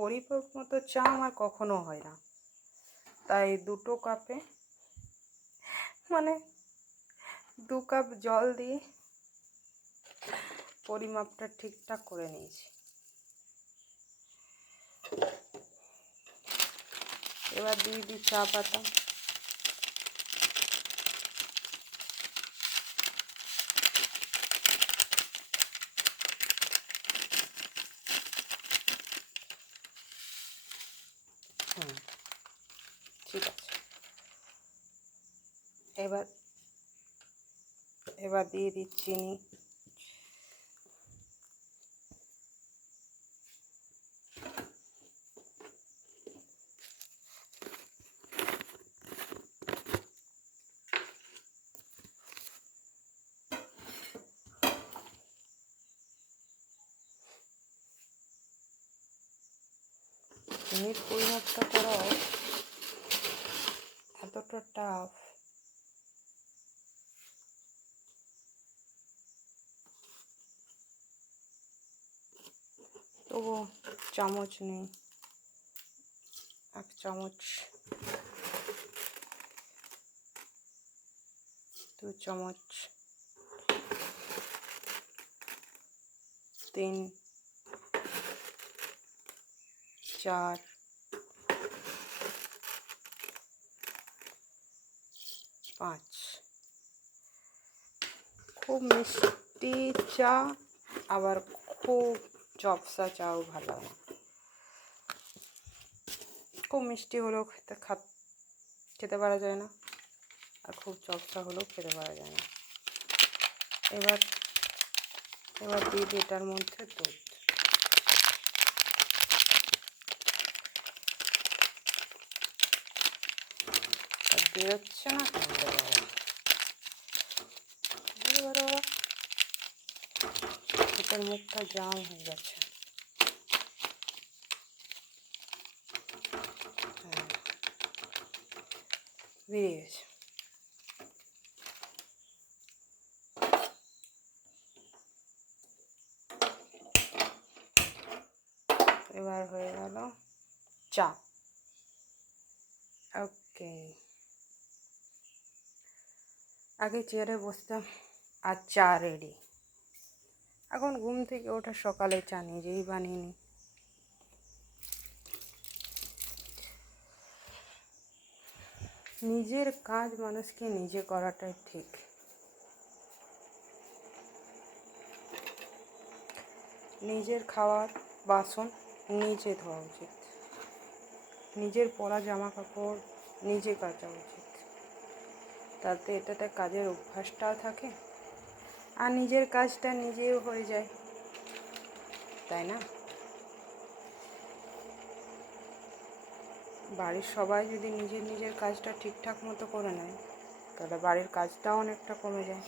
পরিমাপ মতো চা আমার কখনো হয় না, তাই 2 কাপে মানে 2 কাপ জল দিয়ে পরিমাপটা ঠিকঠাক করে নিয়েছি। এবার দিয়ে দিই চা পাতা। ঠিক আছে, এবার দিয়ে দিচ্ছি চিনি। চিনির পরিমাপটা করাও এতটা টাফ, তবু চামচ নেই, 1 চামচ, 2 চামচ, 3, 4, 5। খুব মিষ্টি চা আবার খুব চপসা চাও ভালো না। খুব মিষ্টি হলেও খেতে পারা যায় না, আর খুব চপসা হলেও খেতে পারা যায় না। এবার দিয়ে দিই এটার মধ্যে দুধ। বেরোচ্ছে না কেন বাবা, এটার মুখটা জাম হয়ে গেছে। বেরিয়ে গেছে। এবার হয়ে গেল চা। ওকে, আগে চেয়ারে বসতাম আর চা রেডি। এখন ঘুম থেকে ওঠা সকালে চা নিজেই বানিয়ে নিই। নিজের কাজ মানুষকে নিজে করাটাই ঠিক। নিজের খাওয়ার বাসন নিজে ধোয়া উচিত, নিজের পরা জামা কাপড় নিজে কাচা উচিত। তাতে এটাতে কাজের অভ্যাসটাও থাকে আর নিজের কাজটা নিজেও হয়ে যায়, তাই না? বাড়ির সবাই যদি নিজের কাজটা ঠিকঠাক মতো করে নেয়, তাহলে বাড়ির কাজটাও অনেকটা কমে যায়।